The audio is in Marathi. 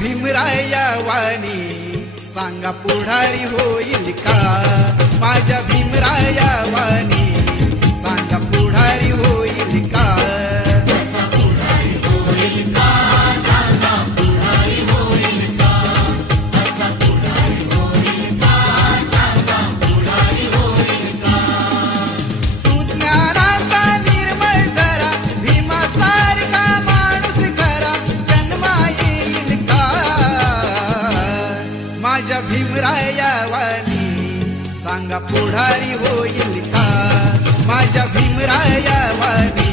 भीमराया वाणी सांगा पुढारी होईल का? माझ्या भीमराया वाणी सांगा पुढारी होईल का? सुज्ञानाचा निर्मळ झरा भीमासारखा माणूस खरा जन्मा येईल का? माझ्या भीमराया वाणी सांगा पुढारी होईल का? माझ्या भीमराया वाणी